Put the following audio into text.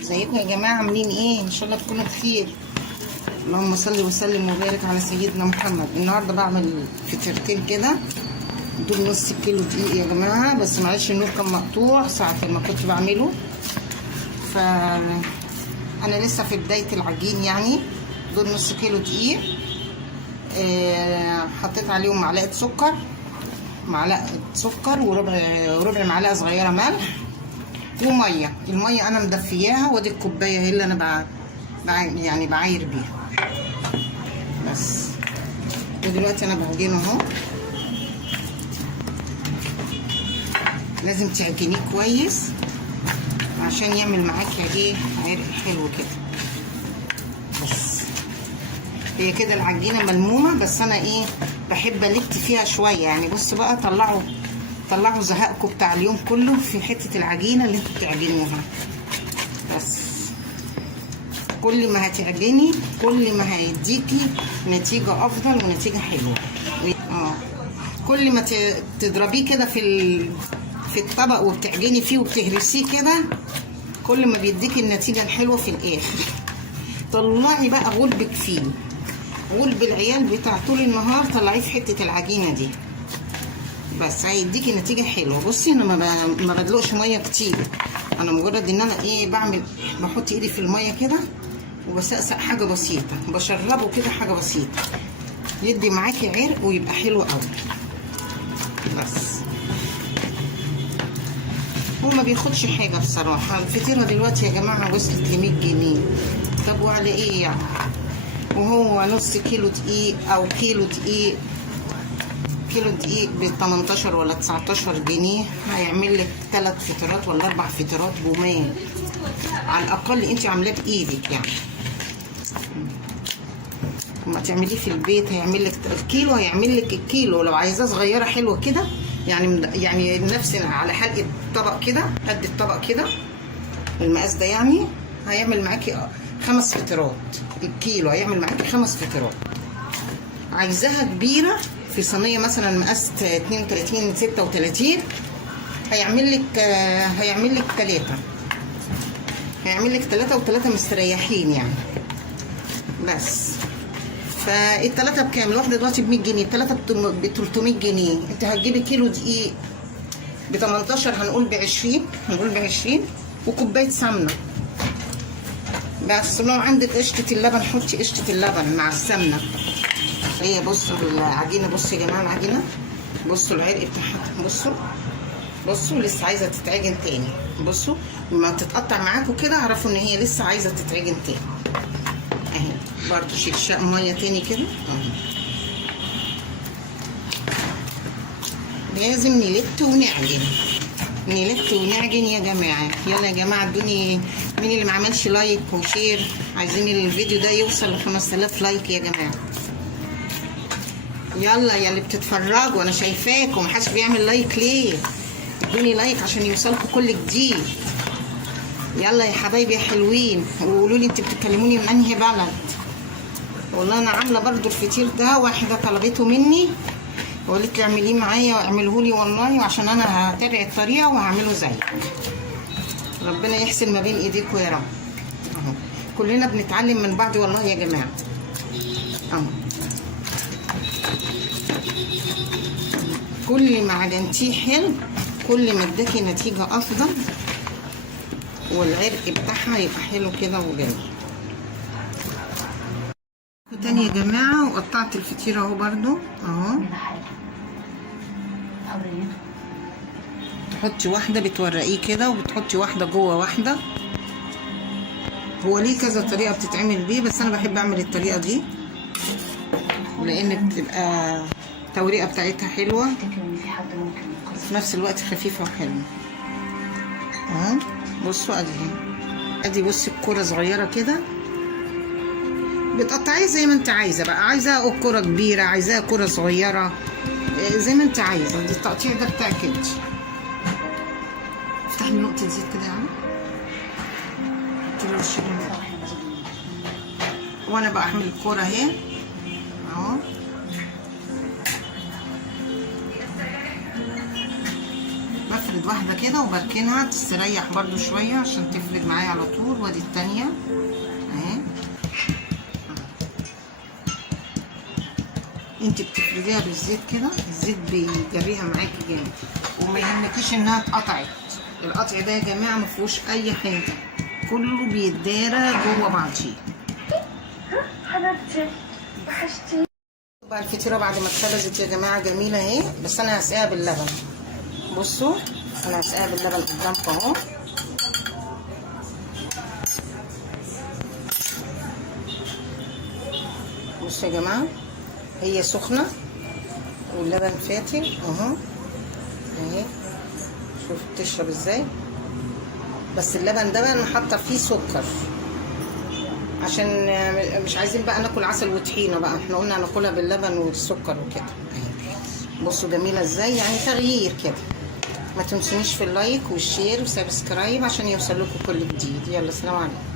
ازيكم يا جماعه؟ عاملين ايه؟ ان شاء الله تكونوا بخير. اللهم صل وسلم وبارك على سيدنا محمد. النهارده بعمل فطيرتين كده، دول نص كيلو دقيق يا جماعه، بس معلش النور كان مقطوع ساعه ما كنت بعمله، انا لسه في بدايه العجين يعني. دول نص كيلو دقيق، حطيت عليهم معلقه سكر وربع معلقه صغيره ملح وميه. الميه انا مدفياها، ودي الكوبايه هي اللي انا يعني بعاير بيها بس. ودلوقتي انا بعجنه اهو. لازم تعجنيه كويس عشان يعمل معاكي ايه، عرق حلو كده. بس هي كده العجينه ملمومه، بس انا ايه بحب الف فيها شويه يعني. بصوا بقى، طلعوا زهقكم بتاع اليوم كله في حته العجينه اللي انتوا بتعجنوها. بس كل ما هتعجني كل ما هيديكي نتيجه افضل ونتيجه حلوه. كل ما تضربيه كده في الطبق وبتعجني فيه وبتهرسيه كده، كل ما بيديكي النتيجه الحلوه في الاخر. طلعي بقى غلبك فيه، غلب العيال بتاع طول النهار طلعيه في حته العجينه دي، بس هيديكي نتيجه حلوه. بصي انا ما بدلقش ميه كتير، انا مجرد ان انا ايه بحط ايدي في الميه كده وبسقسق حاجه بسيطه، بشربه كده حاجه بسيطه، يدي معاكي عرق ويبقى حلو قوي. بس هو ما بياخدش حاجه بصراحه. الفطيره دلوقتي يا جماعه وصلت ل 100 جنيه، طب وعلى ايه يعني؟ وهو نص كيلو دقيق او كيلو دقيق ب 18 ولا 19 جنيه، هيعمل لك 3 فطيرات ولا 4 فطيرات بومان على الاقل انت عاملاه بايدك يعني. لما تعمليه في البيت هيعمل لك الكيلو لو عايزاه صغيره حلوه كده يعني نفس على حلقه طبق كده، قد الطبق كده المقاس ده يعني. هيعمل معاكي 5 فطيرات، الكيلو هيعمل معاكي 5 فطيرات. عايزاها كبيره في صينيه مثلا مقاس 32 36 هيعمل لك 3 و3 مستريحين يعني. بس فالثلاثه بكام؟ الواحده دلوقتي ب 100 جنيه، الثلاثه ب 300 جنيه. انت هتجيبي كيلو دقيق ب 18، هنقول ب 20 وكوبايه سمنه. بس لو عندك قشطه اللبن حطي قشطه اللبن مع السمنه. هي بصوا العجينه، بصوا يا جماعه العجينه، بصوا العرق بتاعها، بصوا لسه عايزه تتعجن تاني. بصوا لما تتقطع معاكم كده اعرفوا ان هي لسه عايزه تتعجن تاني اهي. برضو شيل ميه تاني كده اهي. لازم نلت ونعجن يا جماعه. يلا يا جماعه ادوني مين اللي ما عملش لايك وشير، عايزين الفيديو ده يوصل ل 5000 لايك يا جماعه. يلا يا اللي بتتفرجوا، انا شايفاكم محدش بيعمل لايك ليه؟ ادوني لايك عشان يوصلكم كل جديد. يلا يا حبايبي يا حلوين، وقولوا لي انت بتكلموني من انهي بلد. والله انا عامله برضو الفطير ده، واحده طلبته مني وقالت لي اعمليه معايا واعمله لي والله، وعشان انا هتابع الطريقه وهعمله زيك. ربنا يحسن ما بين ايديكم يا رب. اهو كلنا بنتعلم من بعض والله يا جماعه. اهو كل ما عجنتيه حلو كل ما اداكي نتيجه افضل، والعرق بتاعها يبقى حلو كده وجميل. تاني يا جماعه، وقطعت الفطيره اهو برضو اهو. تحطي واحده بتورقيه كده، وبتحطي واحده جوه واحده. هو ليه كذا طريقه بتتعمل بيه، بس انا بحب اعمل الطريقه دي لان بتبقى التوريقه بتاعتها حلوه في نفس الوقت خفيفه وحلوه اهو. بصوا ادي بصي الكوره صغيره كده، بتقطعيها زي ما انت عايزه بقى، عايزاها كوره كبيره، عايزاها كوره صغيره، زي ما انت عايزه. دي التقطيع ده بتاعك انت. افتحي لي نقطه زيت كده يا عم، وانا بقى اعمل الكوره اهي اهو. بفرد باخد واحده كده وبركنها تستريح برضو شويه عشان تفرد معايا على طول. وادي التانيه اهي. انت بتفرديها بالزيت كده، الزيت بيجريها معاكي جامد، وما يهمكيش انها اتقطعت. القطع ده يا جماعه ما فيهوش اي حاجه، كله بيتدارى جوه بعضيه. حبيبتي وحشتي. بقى الفطيره بعد ما اتخبزت يا جماعه جميله اهي، بس انا هسقيها باللبن. بصوا انا هسقيها باللبن قدامكم اهو. بصوا يا جماعه هي سخنه واللبن فاتر اهو اهي. شوف بتشرب ازاي. بس اللبن ده بقى انا حاطه فيه سكر عشان مش عايزين بقى ناكل عسل وطحينه بقى، احنا قلنا هناكلها باللبن والسكر وكده. بصوا جميله ازاي، يعني تغيير كده. ما تنسونيش في اللايك والشير وسبسكرايب عشان يوصل لكم كل جديد. يلا سلام عليكم.